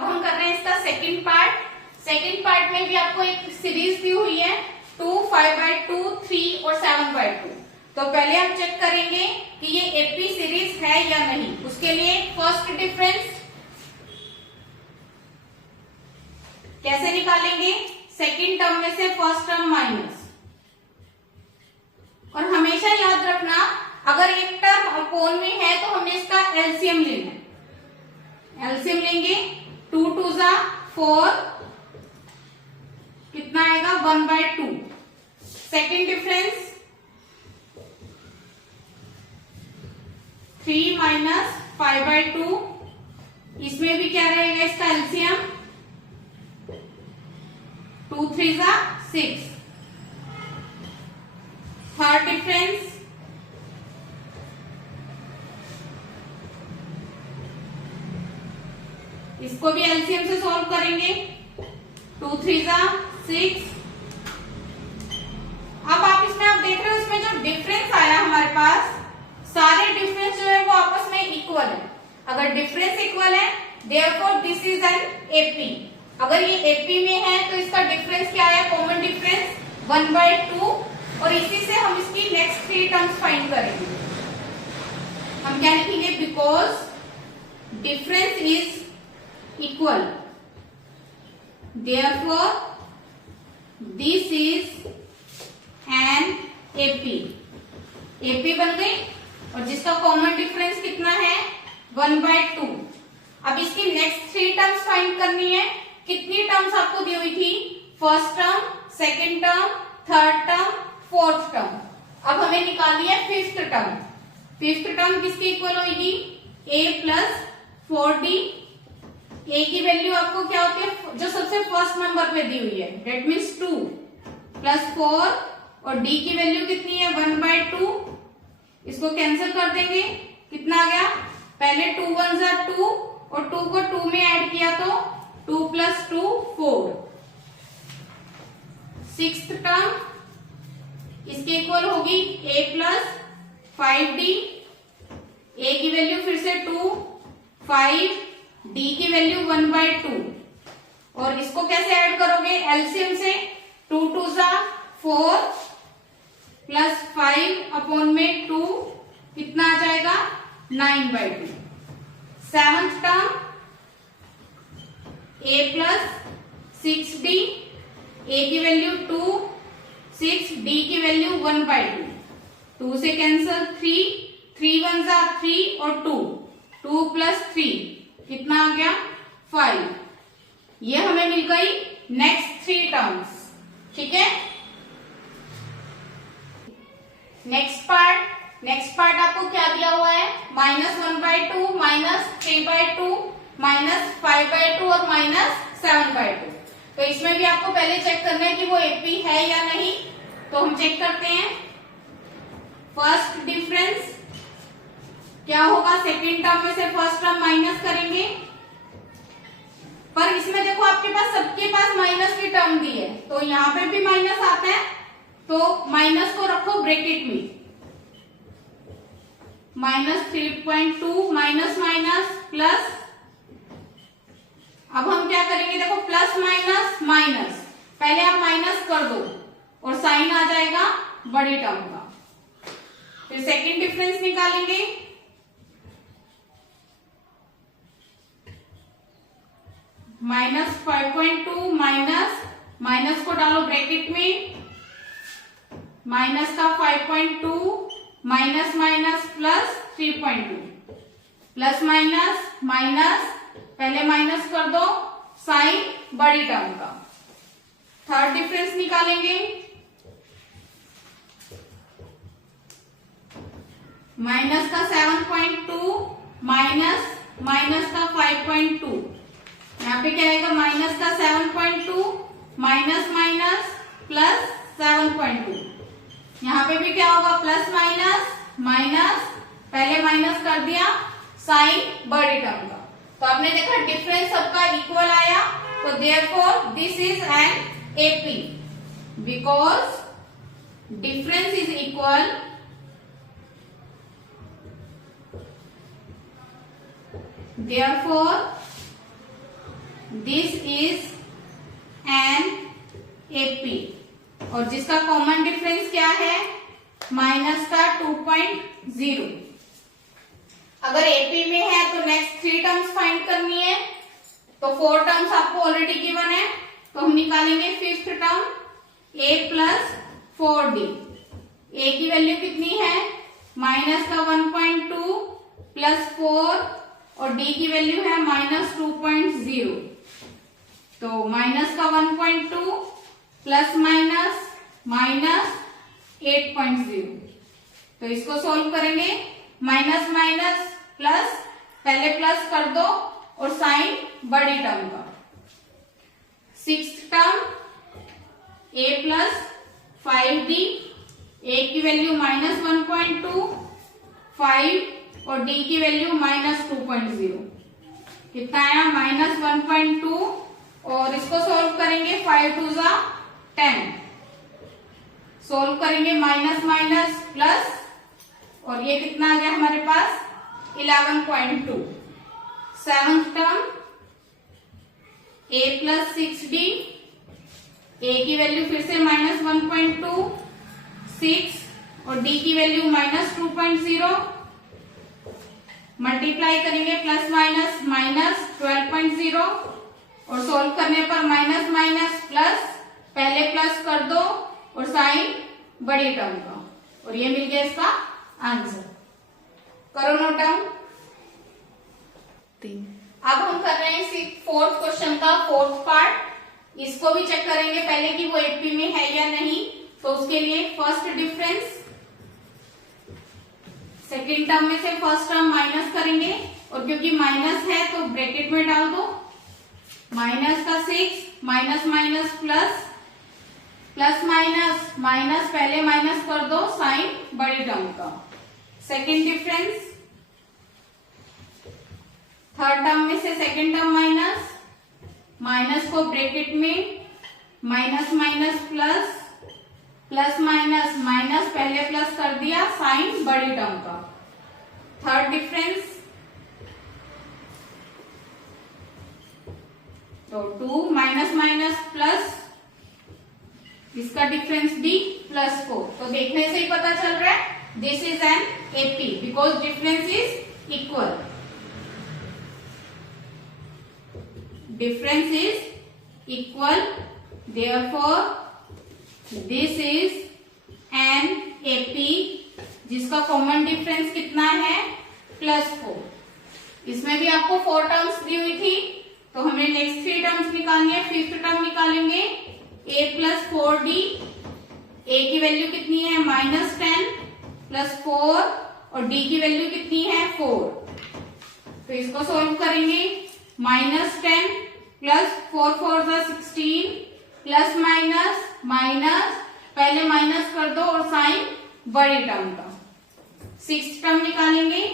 अब हम कर रहे हैं इसका सेकंड पार्ट। सेकंड पार्ट में भी आपको एक सीरीज दी हुई है 2, 5/2, 3 और 7/2। तो पहले हम चेक करेंगे कि ये एपी सीरीज है या नहीं। उसके लिए फर्स्ट डिफरेंस कैसे निकालेंगे, सेकंड टर्म में से फर्स्ट टर्म माइनस। और हमेशा याद रखना अगर एक टर्म अपोन में है तो हमने इसका एलसीएम लेना है। एलसीएम लेंगे 2 2 जा 4, कितना आएगा 1/2। सेकंड डिफरेंस 3 माइनस 5/2, इसमें भी क्या रहेगा इसका एलसीएम 2 3 जा 6। थर्ड डिफरेंस इसको भी एलसीएम से सॉल्व करेंगे 2 3 जा 6। अब आप इसमें आप देख रहे हो इसमें जो डिफरेंस आया हमारे पास, सारे डिफरेंस जो है वो आपस में इक्वल है। अगर डिफरेंस इक्वल है therefore this is an AP. अगर ये एपी में है तो इसका डिफरेंस क्या है, कॉमन डिफरेंस 1/2। और इसी से हम इसकी नेक्स्ट 3 टर्म्स फाइंड करेंगे। हम क्या लिखेंगे, because difference is equal therefore this is an AP. AP बन गई और जिसका कॉमन डिफरेंस कितना है 1/2। अब इसकी नेक्स्ट 3 टर्म्स फाइंड करनी है। कितनी टर्म्स आपको दी हुई थी, first term, second term, third term, fourth term. अब हमें निकालनी है फिफ्थ टर्म। फिफ्थ टर्म किसके इक्वल होगी, a प्लस 4d। a की वैल्यू आपको क्या होती है, जो सबसे फर्स्ट नंबर पे दी हुई है, डेट मीन्स 2 प्लस 4, और d की वैल्यू कितनी है 1/2। इसको कैंसिल कर देंगे, कितना आ गया, पहले 2 1 जा 2 और 2 को 2 में ऐड किया तो 2 प्लस 2 4। सिक्स्थ टर्म इसके इक्वल होगी a प्लस 5d। a की वैल्यू फिर से 2, 5, d की वैल्यू 1/2। और इसको कैसे ऐड करोगे, एलसीएम से 2 2 जा 4 प्लस 5 अपॉन में 2, कितना आ जाएगा 9/2। Seventh term a plus 6d। a की वैल्यू 2, 6, d की वैल्यू 1/2। 2 से कैंसिल 3, 3 1 जा 3 और 2, 2 प्लस 3 कितना आ गया 5। ये हमें मिल गई नेक्स्ट 3 टर्म्स। ठीक है, नेक्स्ट पार्ट आपको क्या दिया हुआ है, -1/2, -3/2, -5/2 और -7/2। तो इसमें भी आपको पहले चेक करना है कि वो एपी है या नहीं। तो हम चेक करते हैं। फर्स्ट डिफरेंस क्या होगा, सेकंड टर्म में से फर्स्ट टर्म माइनस करेंगे। पर इसमें देखो आपके पास सबके पास माइनस की टर्म दी है, तो यहाँ पे भी माइनस आता है, तो माइनस को रखो ब्रैकेट में। -3.2 माइनस माइनस प्लस। अब हम क्या करेंगे, देखो प्लस माइनस माइनस, पहले आप माइनस कर दो और साइन आ जाएगा बड़ी टर्म का। फिर सेकंड डिफरेंस निकालेंगे, -5.2 माइनस को डालो ब्रैकेट में, माइनस का 5.2 minus minus plus 3.2, plus minus minus, पहले माइनस कर दो साइन बड़ी टर्म का। थर्ड डिफरेंस निकालेंगे, माइनस का 7.2 माइनस का 5.2। यहाँ पे क्या आएगा, माइनस का 7.2 माइनस प्लस 7.2। यहाँ पे भी क्या होगा, प्लस माइनस, पहले माइनस कर दिया साइन बड़ी टर्म का। तो आपने देखा डिफरेंस सबका इक्वल आया, तो therefore this is an AP because difference is equal therefore this is an AP, और जिसका कॉमन डिफरेंस क्या है, माइनस का 2.0। अगर एपी में है तो नेक्स्ट 3 टर्म्स फाइंड करनी है, तो 4 टर्म्स आपको ऑलरेडी गिवन है, तो हम निकालेंगे fifth term a plus 4d। a की वैल्यू कितनी है, माइनस का 1.2 प्लस 4, और d की वैल्यू है माइनस 2.0। तो माइनस का 1.2 प्लस माइनस माइनस 8.0। तो इसको सोल्व करेंगे, माइनस माइनस प्लस, पहले प्लस कर दो और साइन बड़ी टर्म का। Sixth term a plus 5d, a की वैल्यू माइनस 1.2, 5 और d की वैल्यू माइनस 2.0। कितना आया, माइनस 1.2, और इसको सोल्व करेंगे 5 2 जा 10। सोल्व करेंगे माइनस माइनस प्लस, और ये कितना आ गया हमारे पास 11.2। Seventh term a plus 6d, a की वैल्यू फिर से माइनस 1.2, 6 और d की वैल्यू माइनस 2.0। मल्टीप्लाई करेंगे प्लस माइनस माइनस 12.0, और सोल्व करने पर माइनस माइनस प्लस, पहले प्लस कर दो और साइन बड़ी टर्म का, और ये मिल गया इसका आंसर। करो नोट डाउन। 3। अब हम कर रहे हैं फोर्थ क्वेश्चन का फोर्थ पार्ट। इसको भी चेक करेंगे पहले कि वो एपी में है या नहीं। तो उसके लिए फर्स्ट डिफरेंस, सेकेंड टर्म में से फर्स्ट टर्म माइनस करेंगे, और क्योंकि माइनस है तो ब्रैकेट में डाल दो। माइनस का 6 minus minus plus, plus minus minus, पहले माइनस कर दो साइन बड़ी टर्म का। सेकेंड डिफरेंस, थर्ड टर्म में से सेकेंड टर्म माइनस, माइनस को ब्रैकेट में, minus minus plus, plus minus minus, पहले प्लस कर दिया साइन बड़ी टर्म का। थर्ड डिफरेंस, तो 2 माइनस माइनस प्लस, इसका डिफरेंस भी प्लस 4। तो देखने से ही पता चल रहा है this is an AP because difference is equal. Difference is equal, therefore this is an AP, जिसका कॉमन डिफरेंस कितना है, प्लस 4। इसमें भी आपको 4 टर्म्स दी हुई थी, तो हमें नेक्स्ट 3 टर्म्स निकालनी है। फिफ्थ टर्म निकालेंगे a प्लस 4d, a की वैल्यू कितनी है, माइनस 10 प्लस 4, और d की वैल्यू कितनी है, 4। तो इसको सोल्व करेंगे, माइनस 10 प्लस 4 4 जा 16, प्लस माइनस माइनस, पहले माइनस कर दो और साइन बड़ी टर्म का। सिक्स्थ टर्म निकालेंगे,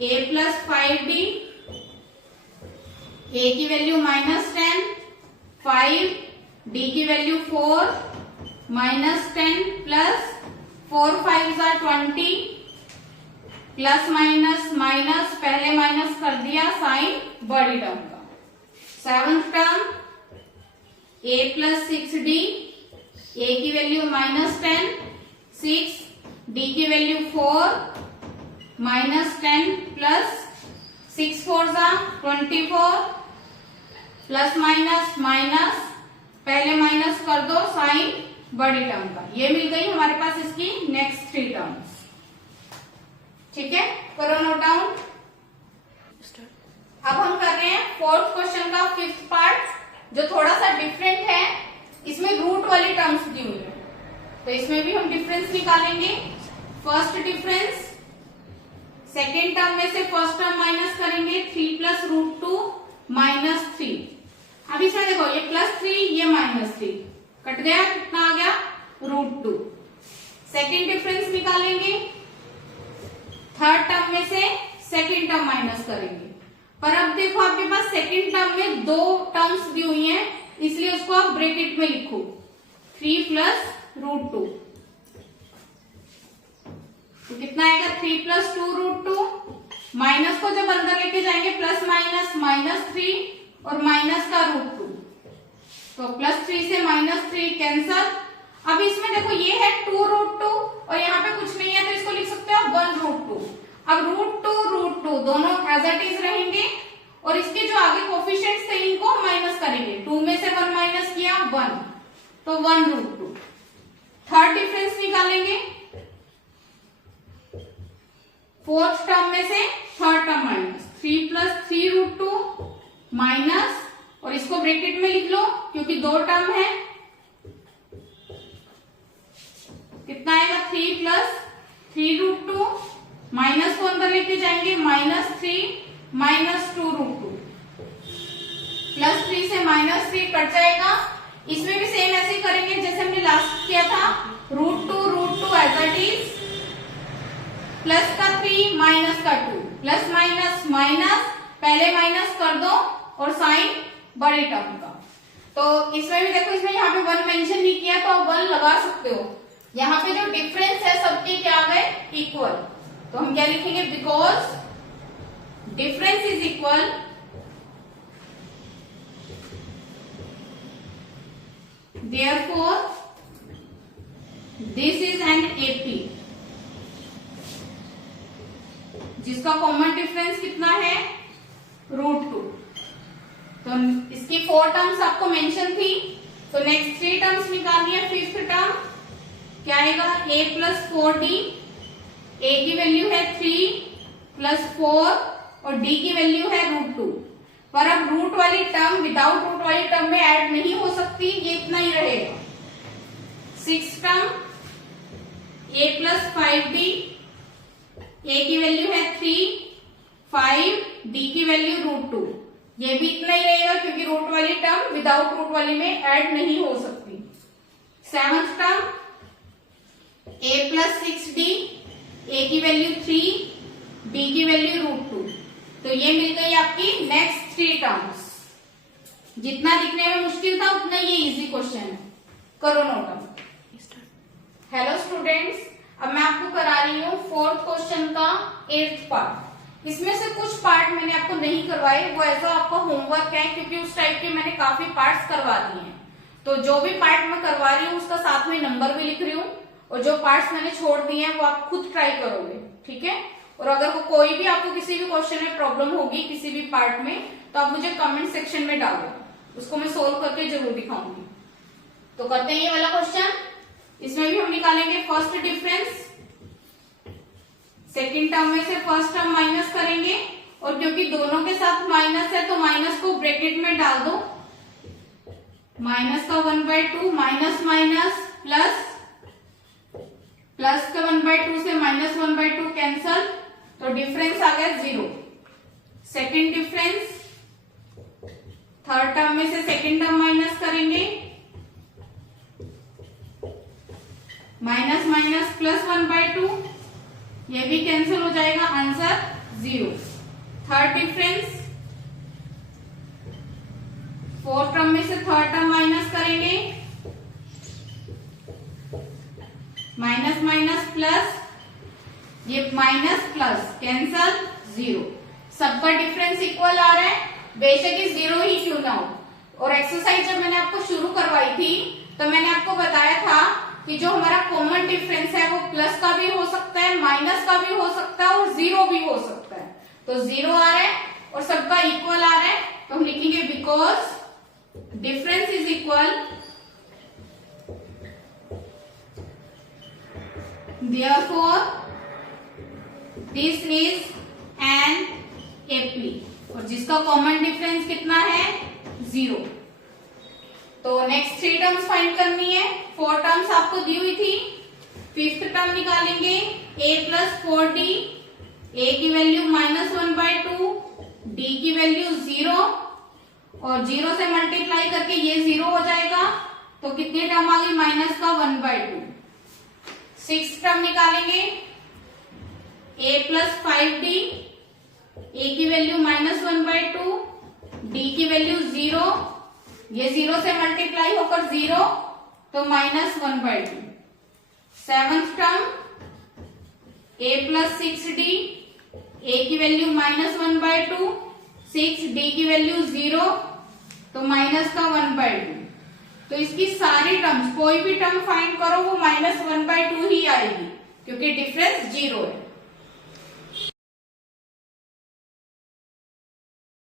a प्लस 5d, a की वैल्यू माइनस 10, 5, d की वैल्यू 4, माइनस 10 प्लस 4 5 जा 20, प्लस माइनस माइनस, पहले माइनस कर दिया साइन बड़ी टर्म का। Seventh term a plus 6d, a की वैल्यू माइनस 10, 6, d की वैल्यू 4, माइनस 10 प्लस 6 4 जा 24, प्लस माइनस माइनस, पहले माइनस कर दो साइन बड़ी टर्म का। ये मिल गई हमारे पास इसकी नेक्स्ट 3 टर्म्स। ठीक है, करो नोट डाउन। अब हम कर रहे हैं फोर्थ क्वेश्चन का फिफ्थ पार्ट, जो थोड़ा सा डिफरेंट है। इसमें रूट वाली टर्म्स दी हुई है, तो इसमें भी हम डिफरेंस निकालेंगे। फर्स्ट डिफरेंस, सेकेंड टर्म में से फर्स्ट टर्म माइनस करेंगे, 3 प्लस रूट 2 माइनस 3। अब इसमें देखो ये प्लस 3, ये माइनस 3 कट गया, कितना आ गया, रूट 2। सेकेंड डिफरेंस निकालेंगे, थर्ड टर्म में से सेकेंड टर्म माइनस करेंगे। पर अब देखो आपके पास सेकेंड टर्म में 2 टर्म्स दी हुई हैं, इसलिए उसको आप ब्रैकेट में लिखो, 3 प्लस रूट 2। तो कितना आएगा, 3 प्लस 2 रूट 2। माइनस को जब अंदर लेके जाएंगे, प्लस माइनस माइनस 3 और माइनस का √2, तो +3 से -3 कैंसल। अब इसमें देखो ये है 2√2 और यहाँ पे कुछ नहीं है तो इसको लिख सकते हो 1√2। अब √2 दोनों एज इट इज रहेंगे और इसके जो आगे कोफिशिएंट्स थे इनको माइनस करेंगे। 2 में से 1 माइनस किया 1, तो 1√2। थर्ड डिफरेंस निकालेंगे, फोर्थ टर्म में से थर्ड टर्म माइनस 3 + 3√2 माइनस, और इसको ब्रैकेट में लिख लो क्योंकि दो टर्म है। कितना आएगा 3 + 3√2 माइनस को अंदर लेके जाएंगे -3 -2√2 +3 से -3 कट जाएगा। इसमें भी सेम ऐसे ही करेंगे जैसे हमने लास्ट किया था, √2 एज इट इज, प्लस का 3 माइनस का 2, प्लस माइनस माइनस, पहले माइनस कर दो और साइन बड़े टर्म का। तो इसमें भी देखो, इसमें यहाँ पे 1 मेंशन नहीं किया तो आप 1 लगा सकते हो। यहाँ पे जो डिफरेंस है सबके क्या आ गए इक्वल, तो हम क्या लिखेंगे, because difference is equal therefore this is an AP, जिसका कॉमन डिफरेंस कितना है √2। तो इसकी 4 टर्म्स आपको मेंशन थी, तो नेक्स्ट 3 टर्म्स निकालनी है। फिफ्थ टर्म क्या आएगा, a + 4d, a की वैल्यू है 3 + 4 और d की वैल्यू है √2। पर अब रूट वाली टर्म विदाउट रूट वाली टर्म में ऐड नहीं हो सकती, ये इतना ही रहेगा। 6th term a + 5d, a की वैल्यू है 3 5, d की वैल्यू √2, ये भी इतना ही रहेगा क्योंकि रूट वाली टर्म विदाउट रूट वाली में ऐड नहीं हो सकती। 7th term a + 6d, a की वैल्यू 3, d की वैल्यू √2, तो ये मिल गई आपकी नेक्स्ट 3 टर्म्स। जितना दिखने में मुश्किल था उतना ये इजी क्वेश्चन है। करो नोट। हेलो स्टूडेंट्स, अब मैं आपको करा रही हूँ 4th क्वेश्चन का 8th पार्ट। इसमें से कुछ पार्ट मैंने आपको नहीं करवाए, वो ऐसा आपका होमवर्क है क्योंकि उस टाइप के मैंने काफी पार्ट्स करवा दिए हैं। तो जो भी पार्ट मैं करवा रही हूँ उसका साथ में नंबर भी लिख रही हूँ, और जो पार्ट्स मैंने छोड़ दिए हैं वो आप खुद ट्राई करोगे, ठीक है। और अगर वो कोई भी आपको किसी भी क्वेश्चन में प्रॉब्लम होगी किसी भी पार्ट में, तो आप मुझे कमेंट सेक्शन में डालो, उसको मैं सोल्व करके जरूर दिखाऊंगी। तो करते हैं ये वाला क्वेश्चन। इसमें भी हम निकालेंगे फर्स्ट डिफरेंस, सेकंड टर्म में से फर्स्ट टर्म माइनस करेंगे, और क्योंकि दोनों के साथ माइनस है तो माइनस को ब्रैकेट में डाल दो। माइनस का 1/2 माइनस माइनस प्लस, प्लस का 1/2 से -1/2 कैंसल, तो डिफरेंस आ गया 0। सेकंड डिफरेंस, थर्ड टर्म में से सेकंड टर्म माइनस करेंगे, माइनस माइनस प्लस 1/2, ये भी कैंसिल हो जाएगा, answer 0। Third difference, fourth term में से थर्ड टर्म माइनस करेंगे, माइनस माइनस प्लस, ये माइनस प्लस कैंसल 0। सबका डिफरेंस इक्वल आ रहा है, बेशक ही 0 ही क्यों ना हो। और एक्सरसाइज जब मैंने आपको शुरू करवाई थी तो मैंने आपको बताया था कि जो हमारा कॉमन डिफरेंस है वो प्लस का भी हो सकता है, माइनस का भी हो सकता है और 0 भी हो सकता है। तो 0 आ रहा है और सबका इक्वल आ रहा है, तो हम लिखेंगे because difference is equal, therefore this is an AP, और जिसका कॉमन डिफरेंस कितना है 0। तो नेक्स्ट 3 टर्म्स फाइंड करनी है। 4 टर्म्स आपको दी हुई थी। फिफ्थ टर्म निकालेंगे, a + 4d, a की वैल्यू -1/2, d की वैल्यू 0, और 0 से मल्टीप्लाई करके ये 0 हो जाएगा, तो कितनी टर्म आ गई, माइनस का 1/2। 6th टर्म निकालेंगे, a + 5d, a की वैल्यू -1/2, d की वैल्यू 0, ये 0 से मल्टीप्लाई होकर 0, तो -1/2। 7th term, a + 6d, a की वैल्यू -1/2, 6, d की वैल्यू 0, तो माइनस का 1/2। तो इसकी सारी टर्म्स, कोई भी टर्म फाइंड करो वो -1/2 ही आएगी, क्योंकि डिफरेंस 0 है।